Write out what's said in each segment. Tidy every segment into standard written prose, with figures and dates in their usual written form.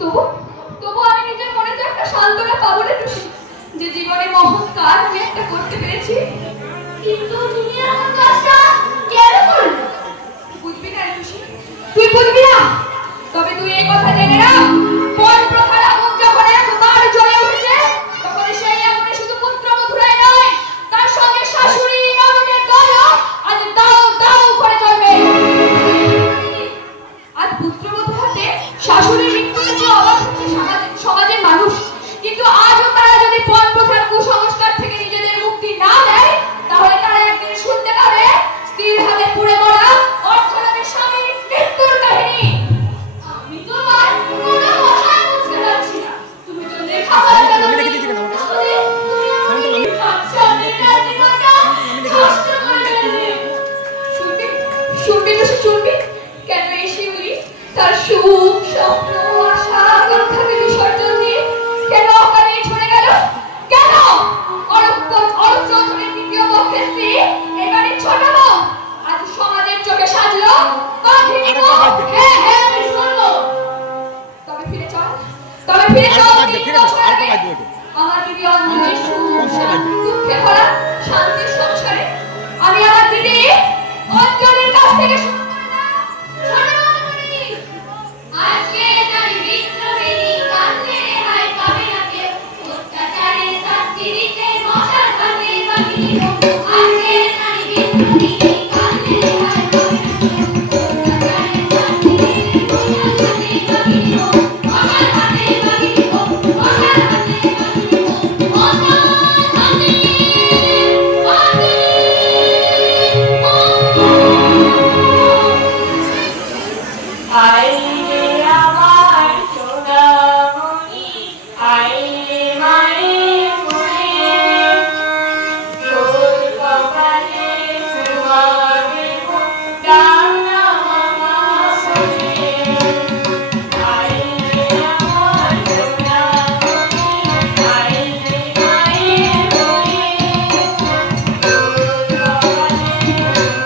তবু তবু আমি নিজের মনে তো একটা সান্ত্বনা পাবো রে টুসি, যে জীবনে মহৎ কাজ আমি একটা করতে পেরেছি। কিন্তু তুমি এমন কাজটা কেন করলে? বুঝবি না টুসি, তুই বুঝবি না। তবে তুই এই কথা জেনে রাখ, পর প্রথার আগুন যখন একবার জ্বলে উঠেছে, তখন সেই আগুনে শুধু পুত্রবধূরাই নয়, তার সঙ্গে শাশুড়ি ননদের দলও আজ দাও দাও করে জ্বলবে। আজ পুত্রবধূ হাতে শাশুড়ির মৃত্যুতে অবাক হচ্ছে সমাজের মানুষ, কিন্তু আজও তারা যদি পর প্রথার কুসংস্কার থেকে নিজেদের মুক্তি না দেয়, তাহলে তারা একদিন শুনতে পাবে স্ত্রীর হাতে পুড়ে মরা অর্থলোভী স্বামীর মৃত্যুর কাহিনী। আমি তো আর কোনো ভাষায় বুঝতে পারছি না। তুমি তো লেখা পড়া জানো না, তাহলে তুমি আমাকে ভাষা মেটাতে পারো, শাস্ত্র করে দেবে। শুনবি তো শুনবি কেন এই শিউলি তার সুখ স্বপ্ন আশা আকাঙ্ক্ষাকে বিসর্জন দিয়ে কেন অকালে ছড়ে গেল? কেন অরূপ চৌধুরীর দ্বিতীয় পক্ষের স্ত্রী এবারে ছোট বউ আজ সমাজের চোখে সাজলো কাহিনী। হ্যাঁ হ্যাঁ আমি শুনবো। তবে ফিরে চল আমার দিদি অন্ধের দুঃখে ভরা শান্তির সংসারে। আমি আমার দিদি অঞ্জলির কাছ থেকে শুনবো না। আজকে নারী বিদ্রোহিনী কাঁদলে হায় পাবে না কেউ, অত্যাচারের শাস্তি দিতে মশাল হাতে বাহিনী। আজকে নারী বিদ্রোহিনী কাঁদলে হায় পাবে না কেউ, অত্যাচারের শাস্তি দিতে মশাল হাতে বাহিনী। মশাল হাতে বাহিনী, মশাল হাতে বাহিনী, মশাল হাতে আইলে আমার সোনামণি, আইলে মায়ের কোলে, তোর কপালে সোহাগে ডাক না মামা বলে। আইলে আমার সোনামণি, আইলে মায়ের কোলে, তোর কপালে সোহাগে ডাক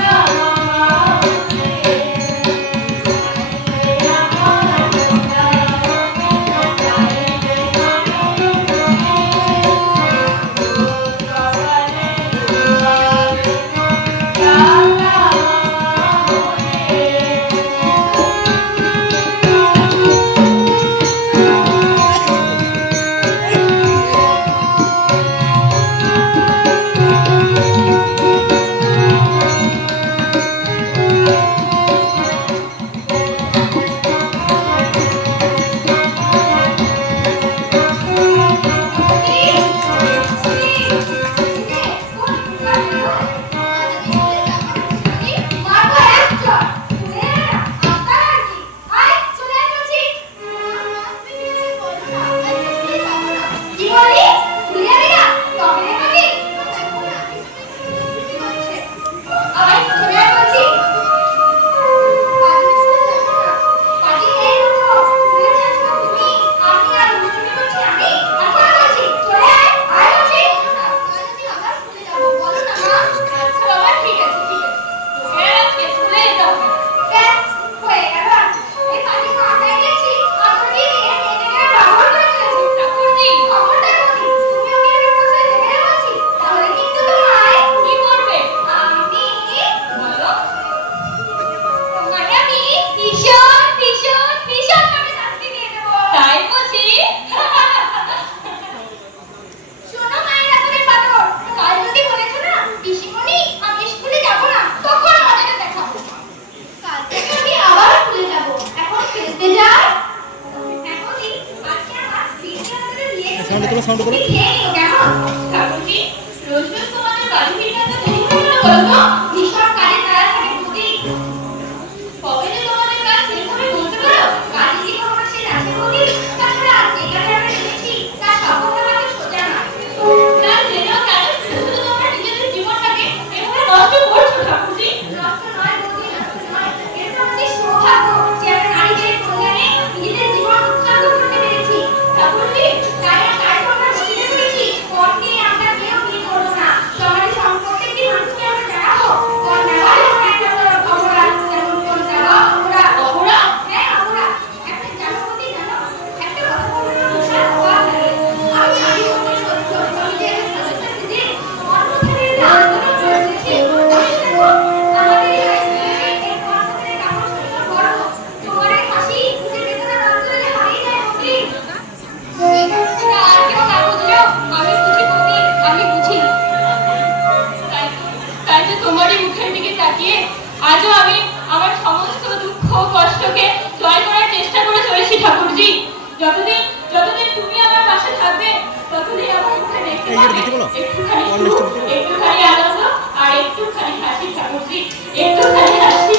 না মামা কষ্টকে জয় করার চেষ্টা করে চলেছি ঠাকুরজি। যতদিন যতদিন তুমি আমার পাশে থাকবে ততদিন আমার মুখে দেখতে পাবে একটুখানি আনন্দ আর একটুখানি হাসি ঠাকুরজি, একটুখানি হাসি।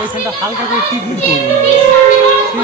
ওইখানটা হালকা করে টিপনি করবো।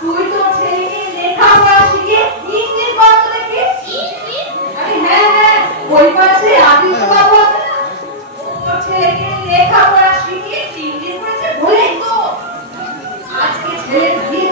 তুই তো ছেলেকে লেখাপড়া শিখে ইংলিশ বলতে দেখি। হ্যাঁ Thank you.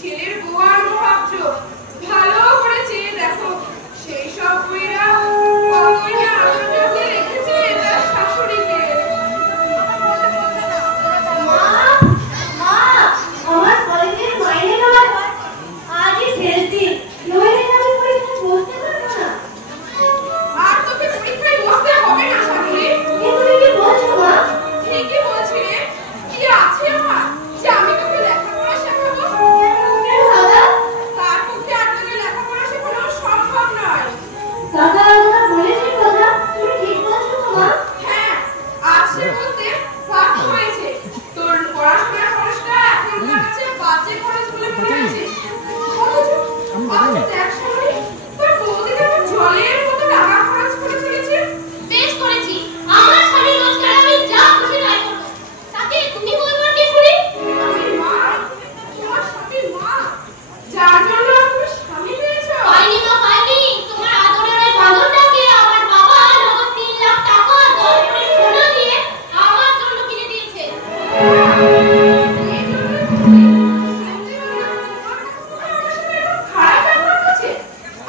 ছেলের যার জন্য তুমি স্বামী পেয়েছো? পাইনি মা পাইনি, তোমার আদরের ওই বাঁদরটাকে আমার বাবা নগদ 3 লাখ টাকা 10 ভরি সোনা দিয়ে আমার জন্য কিনে দিয়েছে। খারাপ ব্যাপার হচ্ছে।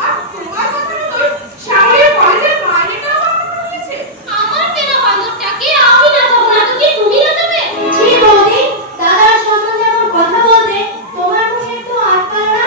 আর তোমার কথা মতোই শ্যামলী কলেজের মাইনেটাও আমার হয়েছে। আমার কেন বাঁদরটাকে আমি নাচাবো না তো কি তুমি নাচাবে? ছি বৌদি, দাদার সম্বন্ধে এমন কথা বলতে তোমার মুখে একটু আটকালো না?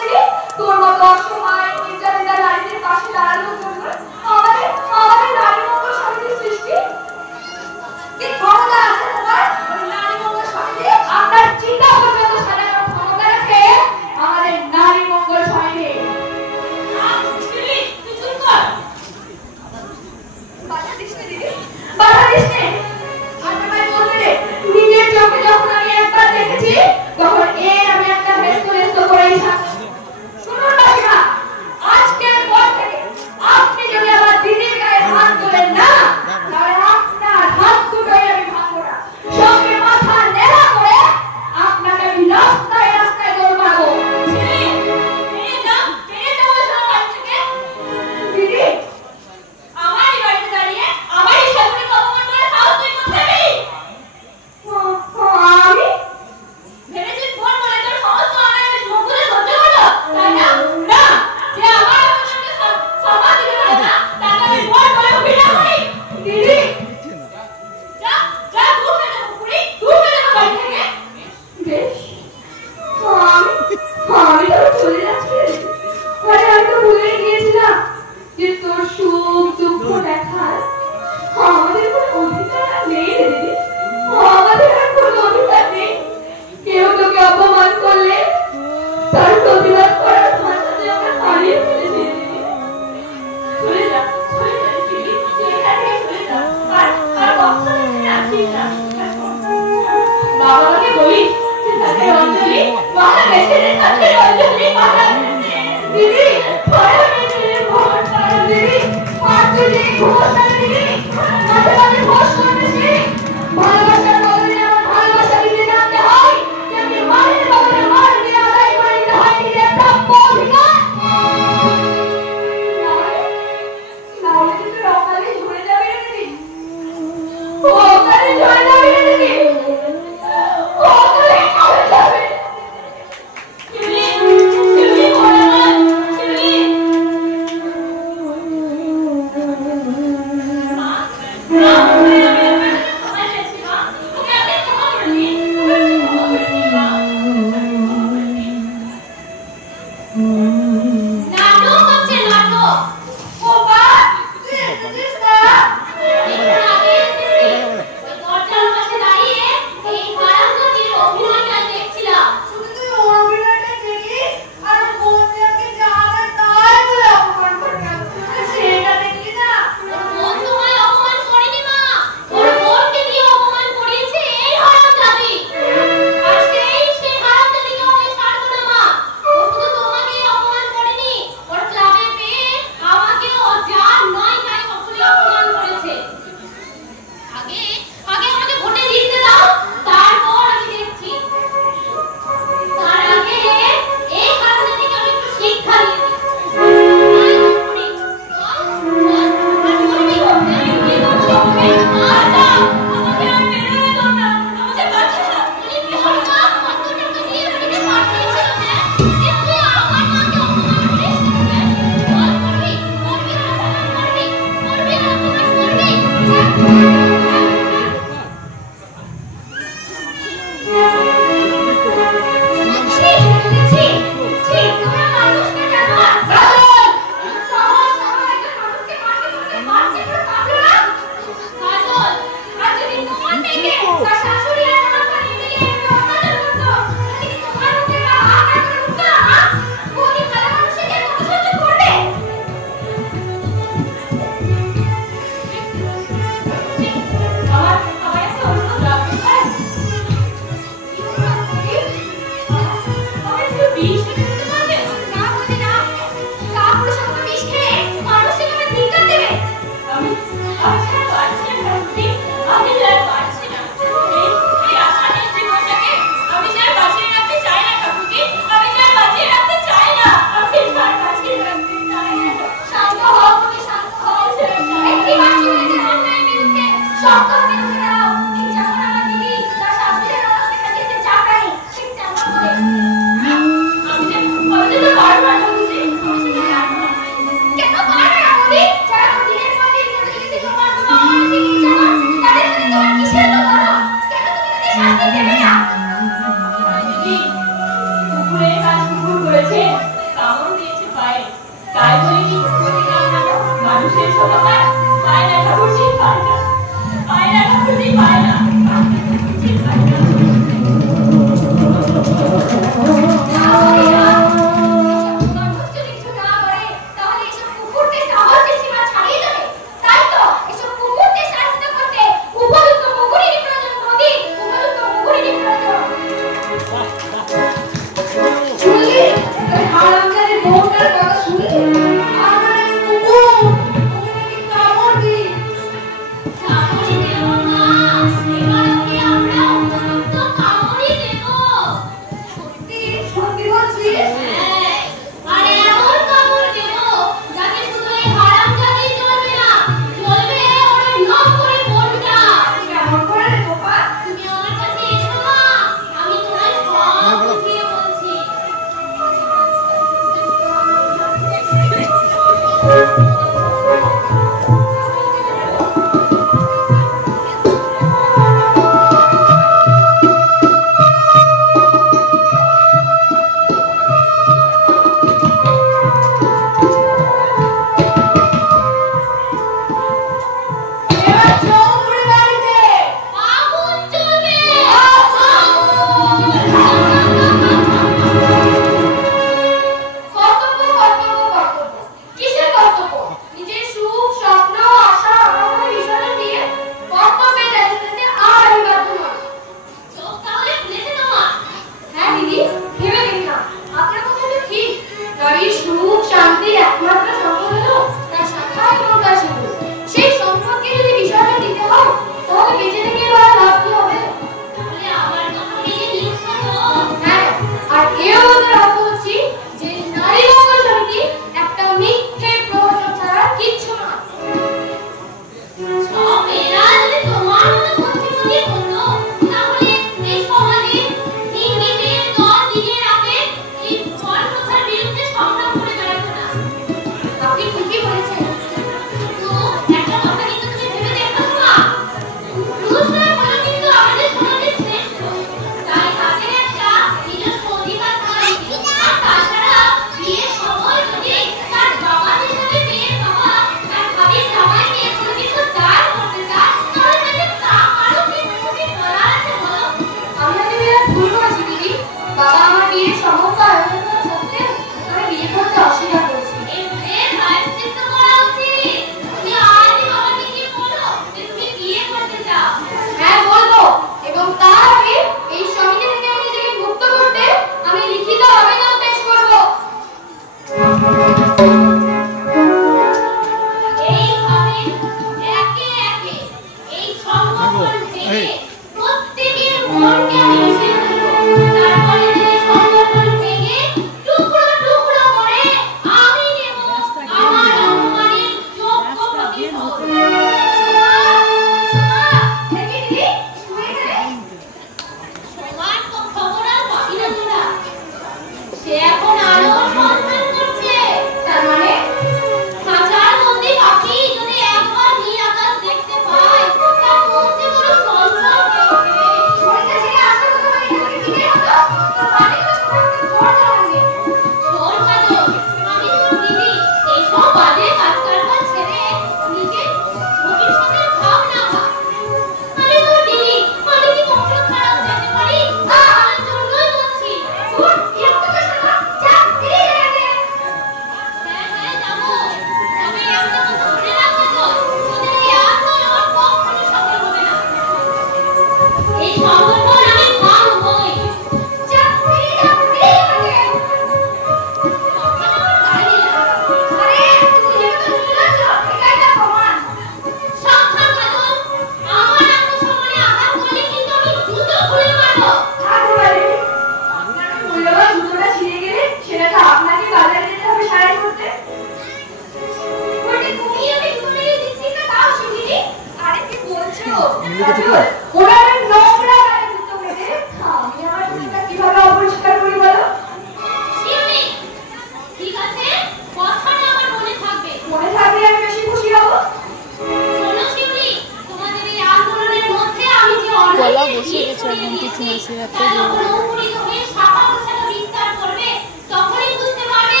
যখন অঙ্কুরিত হয়ে শাখা প্রশাখা বিস্তার করবে তখনই বুঝতে পারবে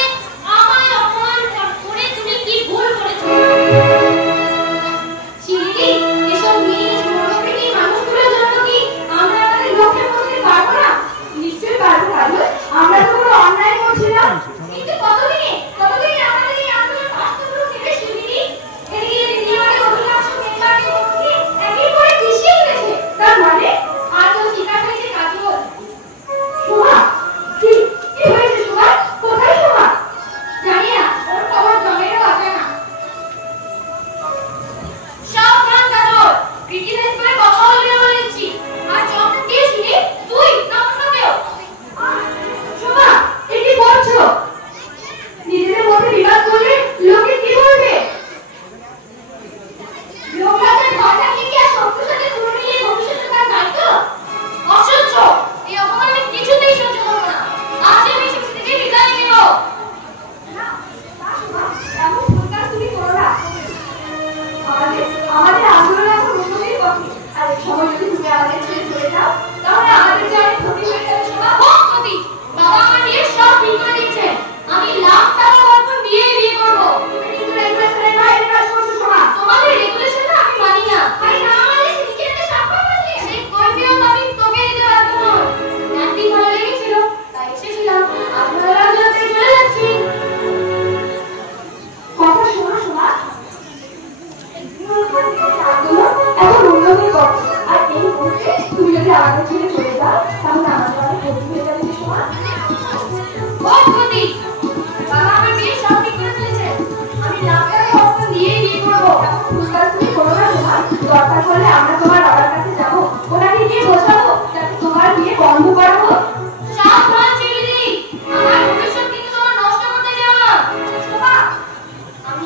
আমায় অপমান করে তুমি কি ভুল করেছো। চিনি এসব নিজ মনোপ্রীতি মানুষগুলোর জন্য কি আমরা আমাদের লক্ষ্যে পৌঁছতে পারবো না? নিশ্চয়ই পারবো কাজল, আমরা তো কোনো অন্যায় করছি না। কিন্তু কতদিনে আমাদের এই আন্দোলন বাস্তব রূপ নেবে চিনি? এদিকে দিদিমানের অধিকাংশ মেম্বারকে মধ্যে একই করে পিছিয়ে ফেলেছে। তার মানে আজও শিকার হয়েছে কাজল। সোমা, কি কি হয়েছে সোমা? কোথায় সোমা? জানি না, ওর খবর জমেরও আছে না। সাবধান কাজল, ক্রিটিসাইজ করে কথা বলবে বলেছি। আর জমটা কে শুনি? তুই না অন্য কেউ? সোমা, এ কি করছো? নিজেদের মধ্যে বিবাদ করলে লোকে কি বলবে? লোকরাজের ঘর থাকলে কি আর শত্রুর সাথে পুরো মিলিয়ে ভবিষ্যতে তার দায়িত্ব? অসহ্য! এই অপমান আমি কিছুতেই সহ্য করবো না। আজ আমি এসব থেকে বিদায় নেব। না, সোমা, এমন ভুল কাজ তুমি করো না। আমাদের আন্দোলন এখন উন্নতির পথে। আর এই সময় যদি তুমি আমাদের ছেড়ে চলে যাও, তাহলে আমাদের যে অনেক ক্ষতি হয়ে যাবে সোমা। হোক ক্ষতি, বাবা আমার বিয়ে সব ঠিক করে দিচ্ছে। আমি লাখ টাকা অর্পণ দিয়ে বিয়ে করবো। তুমি কিন্তু রেগুলেশনের বাইরে কাজ করছো সোমা। তোমাদের রেগুলেশনটা আমি মানি না। ভাই না আমাদের সিন্ডিকেটে সাক্ষর করলে সেই কৈফিয়ত আমি তোকে দিতে পারবো না। একদিন ভালো লেগেছিল তাই এসেছিলাম, আজ ভালো লাগলো তাই চলে যাচ্ছি। কথা শোনো সোমা, আন্দোলন এখন উন্নতির পথে। আর এই মুহূর্তে তুমি যদি আমাদের ছেড়ে চলে যাও, তাহলে আমাদের অনেক ক্ষতি হয়ে যাবে যে সোমা। হোক ক্ষতি, বাবা আমার বিয়ে সব ঠিক করে ফেলেছে। আমি লাখ টাকা অর্পণ দিয়ে বিয়ে করবো। ভুল কাজ তুমি করো না সোমা। দরকার পড়লে আমরা তোমার বাবার কাছে যাবো, ওনাকে গিয়ে বোঝাবো যাতে তোমার বিয়ে বন্ধ করা হোক। সাবধান চিলি, আমার ভবিষ্যৎ কিন্তু তোমার নষ্ট করতে যেও না। সোমা, আমি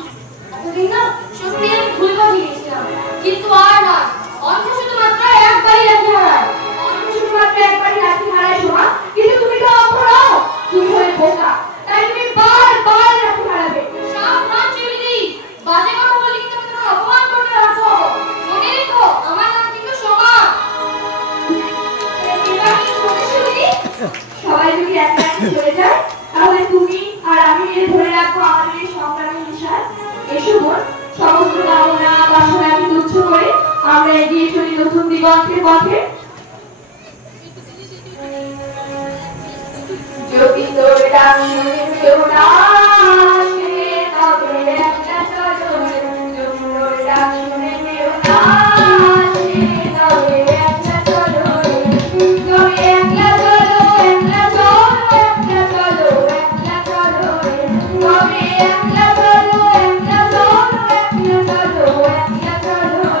এতদিন না সত্যি আমি ভুল পথে গেছিলাম, কিন্তু আর নয়। অন্ধ শুধুমাত্র একবারই লাঠি হারায়। তুমি শুধুমাত্র একবারই লাঠি হারাই সোমা, কিন্তু তুমি তো অন্ধ নও, তুমি হলে বোকা, তাই তুমি বারবার লাঠি হারাবে। সাবধান চিলি, বাজে কথা বললে কিন্তু আমি তোমার অপমান করতে বাধ্য হবো। মনে রেখো আমার নাম কিন্তু সোমা। এবার কি শুনেছো দিদি? সবাই যদি একটা একটা চলে যায়, তাহলে তুমি আর আমি মিলে ধরে রাখবো আমাদের এই সংগ্রামী নিশান। এসো বোন, সমস্ত কামনা বাসনাকে তুচ্ছ করে আমরা এগিয়ে চলি নতুন দিগন্তের পথে। যদি তোর ডাক শুনে কেউ না আসে, তবে একটা চলো। যদি তোর ডাক শুনে কেউ না আসে, তবে একটা চলো। তবে একলা চলো, একলা চলো, একলা চলো, একলা চলো। তবে একলা চলো, একলা চলো, একলা চলো, একলা চলো।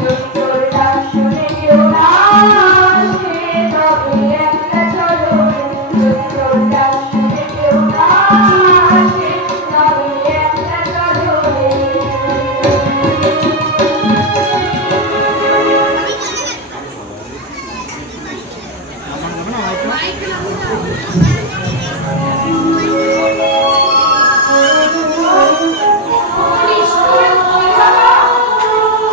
যদি তোর ডাক শুনে কেউ না আসে, তবে একলা চলো। যদি তোর ডাক শুনে কেউ না আসে, তবে একলা চলো।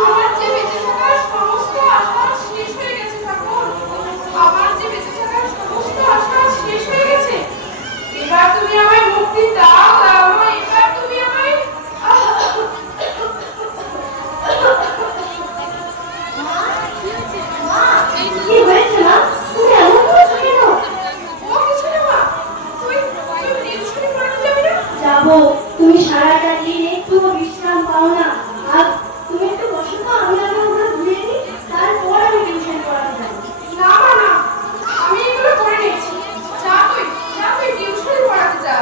আমার যে বেঁচে থাকার সমস্ত আশা শেষ হয়ে গেছে ঠাকুর। আমার যে বেঁচে থাকার সমস্ত আশা শেষ হয়ে গেছে। এবার তুমি আমায় মুক্তি দাও, দাও মা, এবার তুমি আমায় কি হয়েছে মা? তুমি এমন করছো কেন? ও কিছু না মা, তুই টিউশনি পড়াতে যাবি না? যাবো, তুমি সারাটা দিন একটু বিশ্রাম পাও না। আর তুমি একটু বসো তো, আমি আগে ওগুলো ধুয়ে নিই, তারপর আমি টিউশন পড়াতে যাবো। না মা না, আমি এগুলো করে নিয়েছি। যা তুই টিউশনি পড়াতে যা।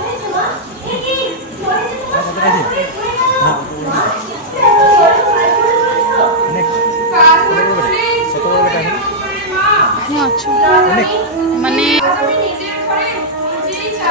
হয়েছে মা? এ কি? হয়েছে তোমার? কত আছে? মা, জলে ভরে ভরে বলেছো? কাজ না করে কত বড় ব্যাটা? মা, আচ্ছা না জানি মানে আজ আমি নিজের ঘরে নিজেই চা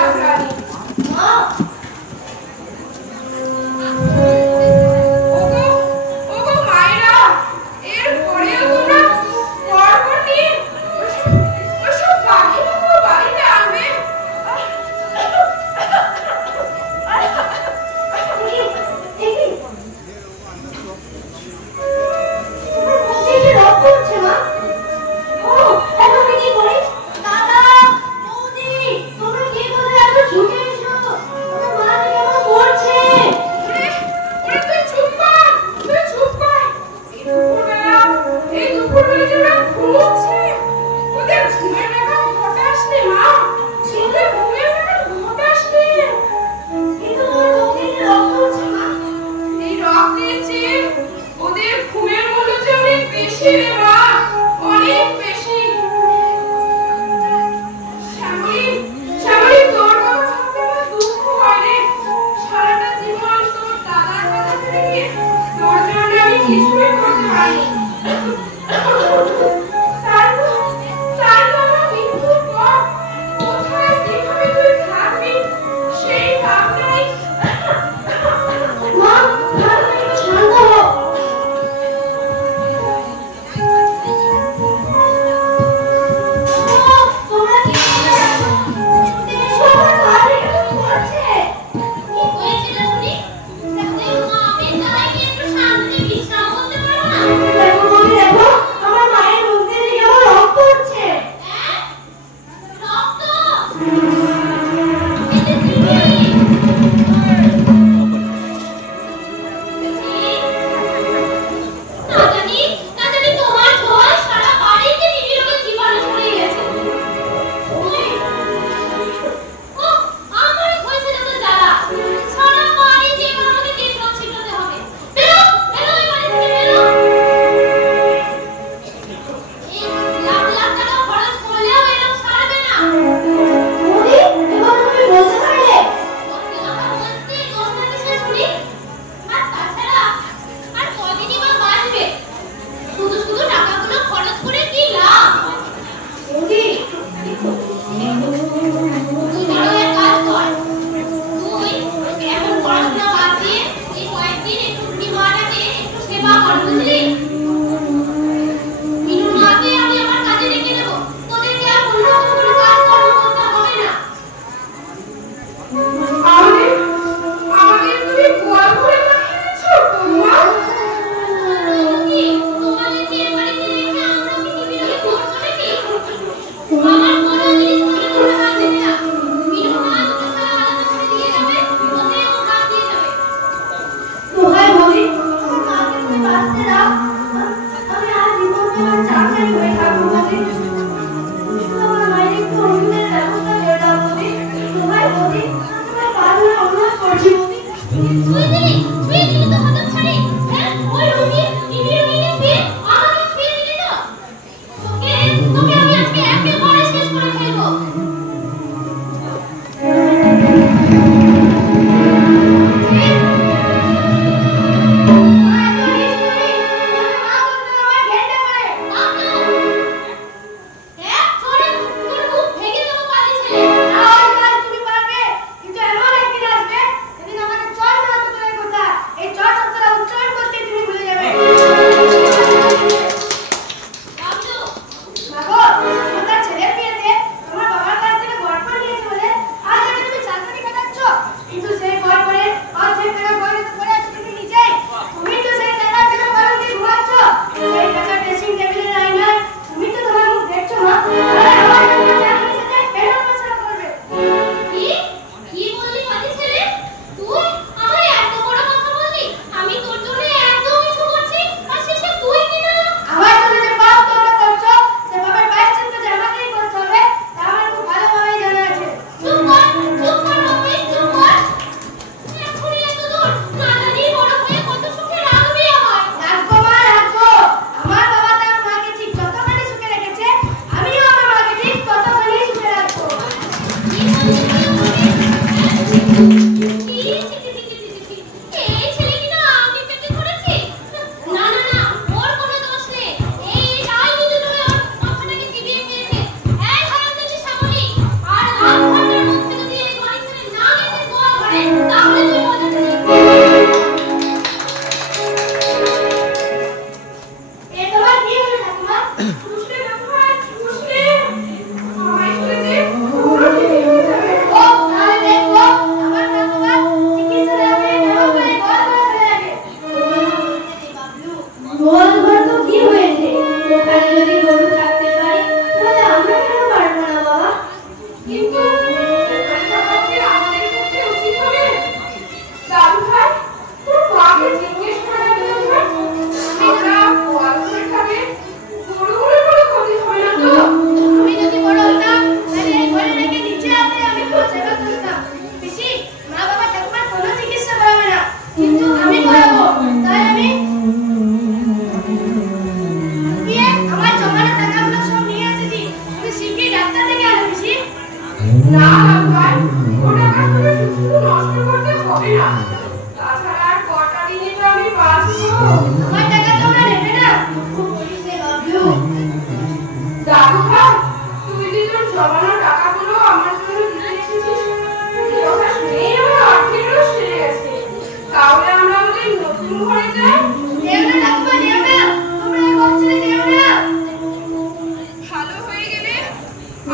ভালো হয়ে গেলে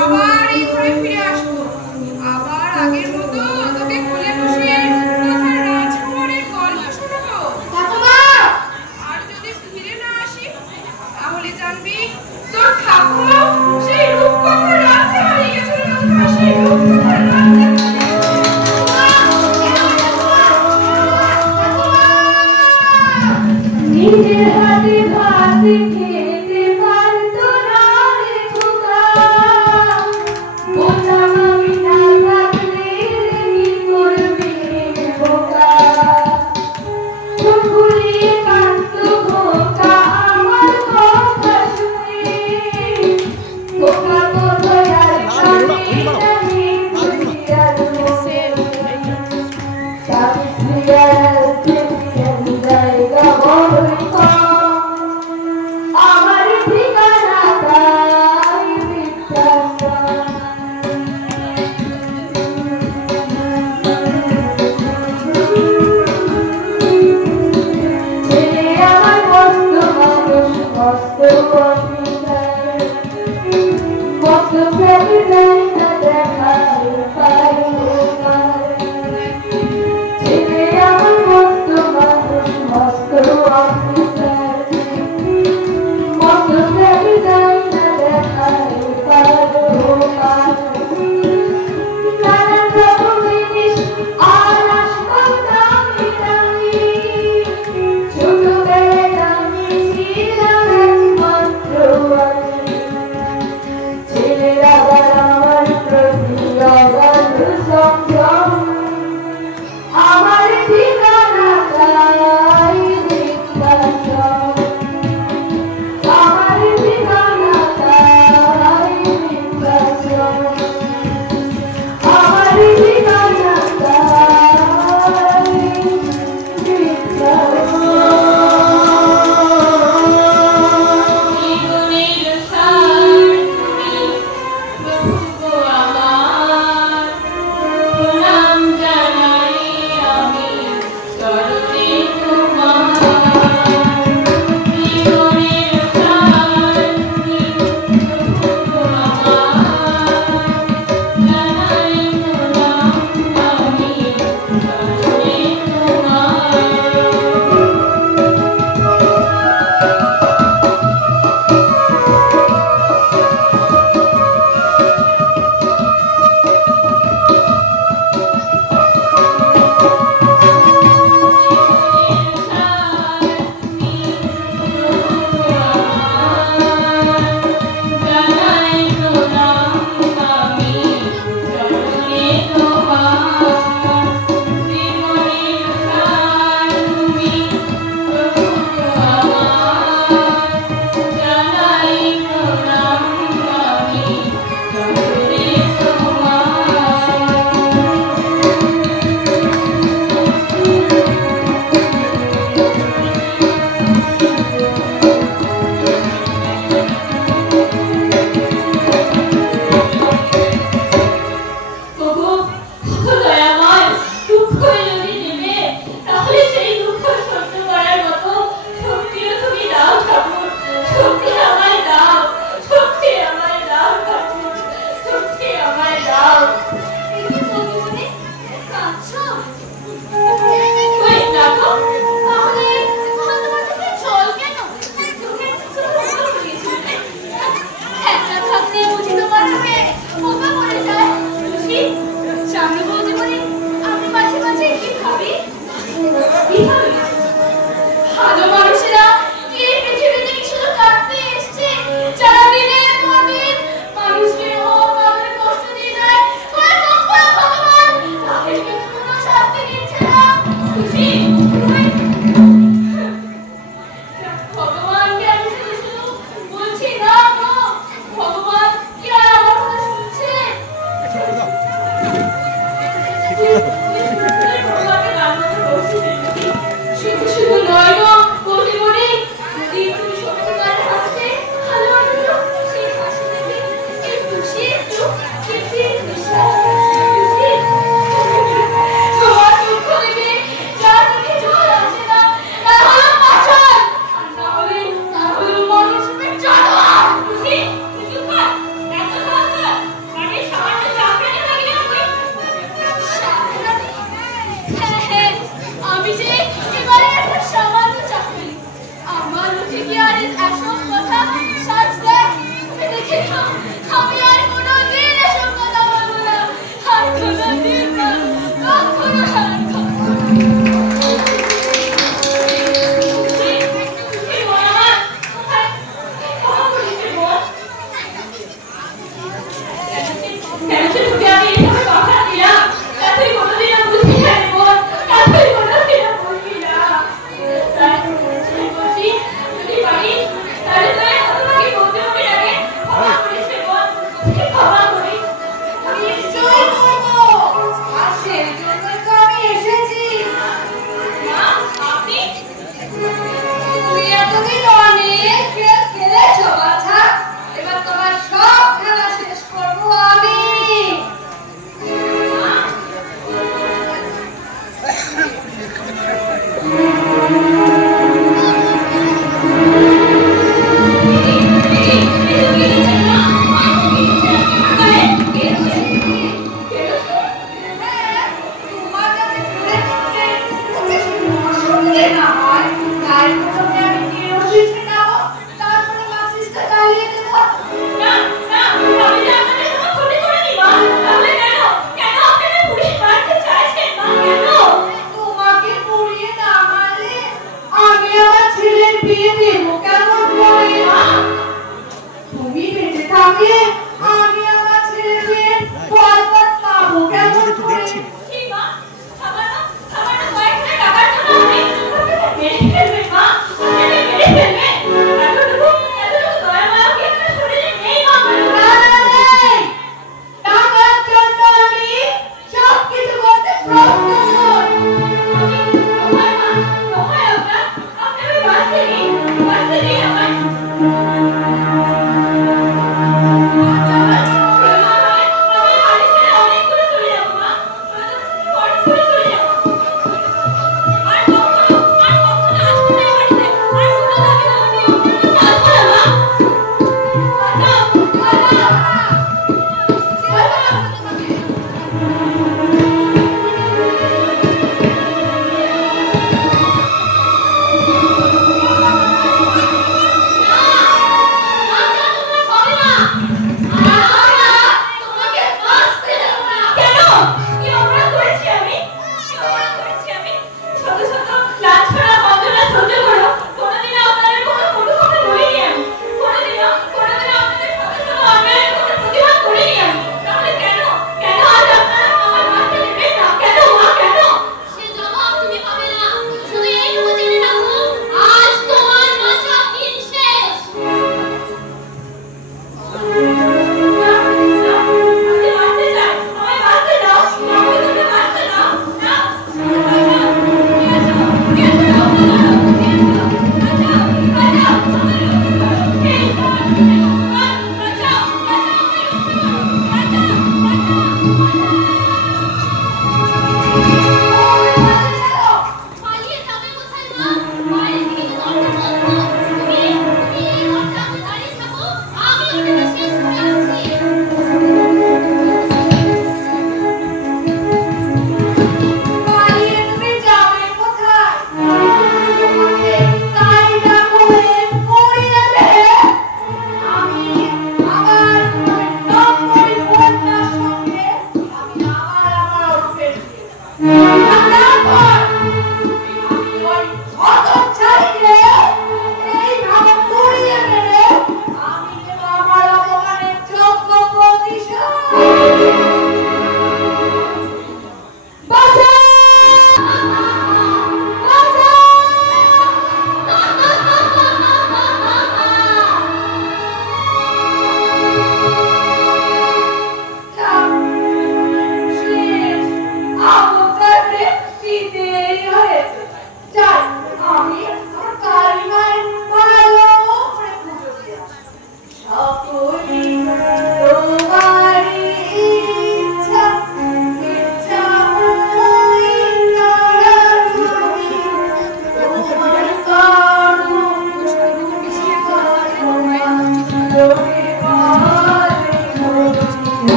আবার এই ঘরে ফিরে আসবো, আবার আগের মতো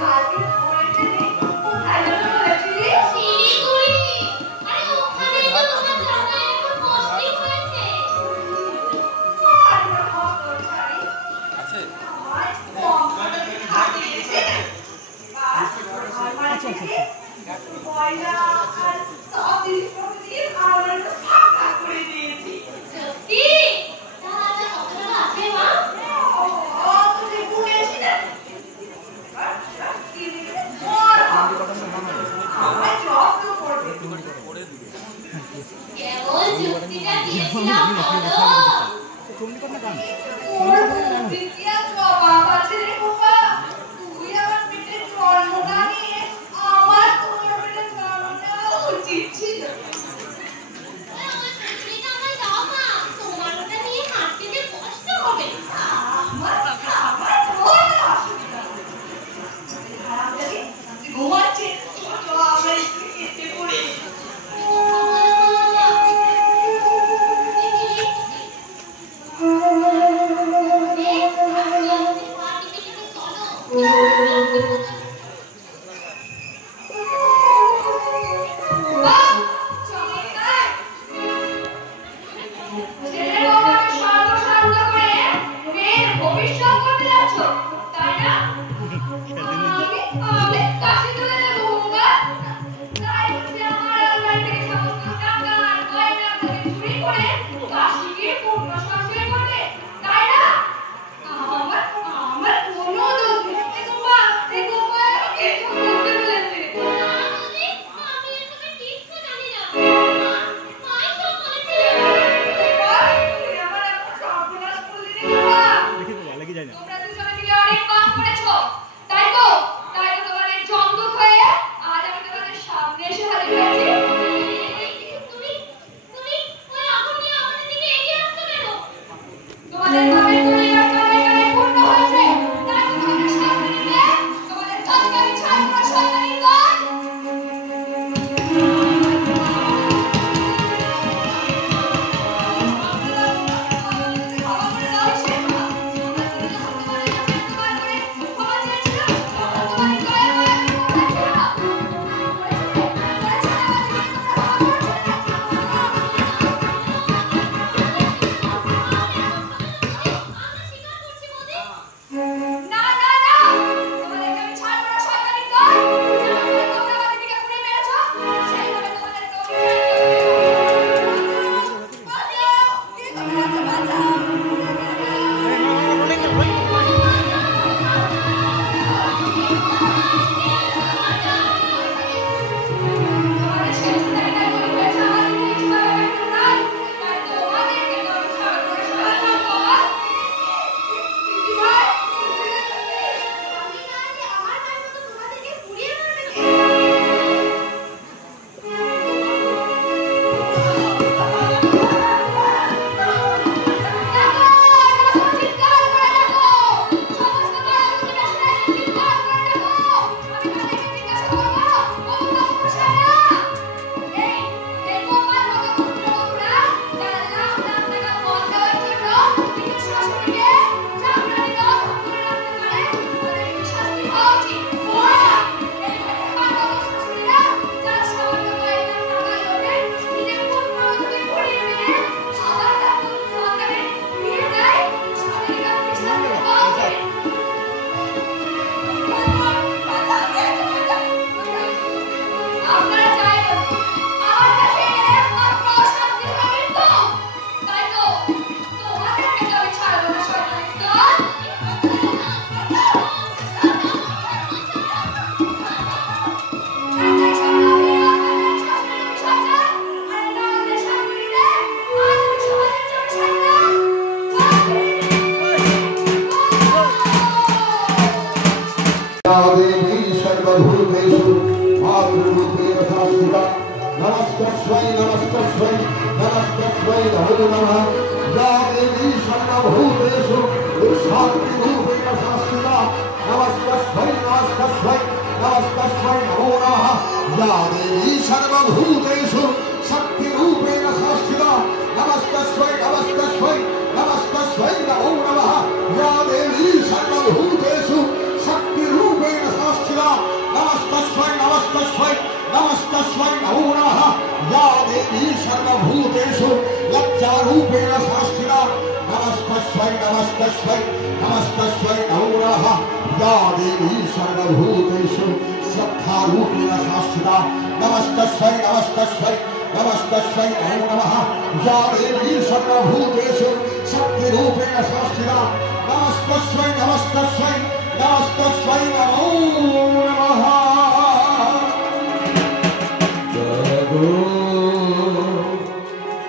কাজ আমি জানি না কি হচ্ছে চণ্ডীপাঠা গান ওর দ্বিতীয় জবাব আছে রে বাবা তুই আমার পেটে জন্ম না নিয়ে আমার তোর পেটে জন্ম নেওয়া উচিত ছিল ঘুমাচ্ছে আমার খেতে পড়ে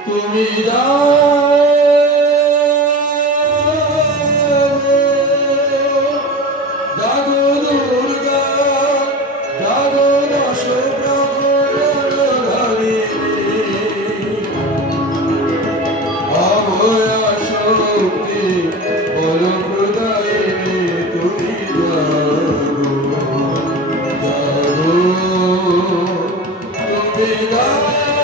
তুমি ঠাকুর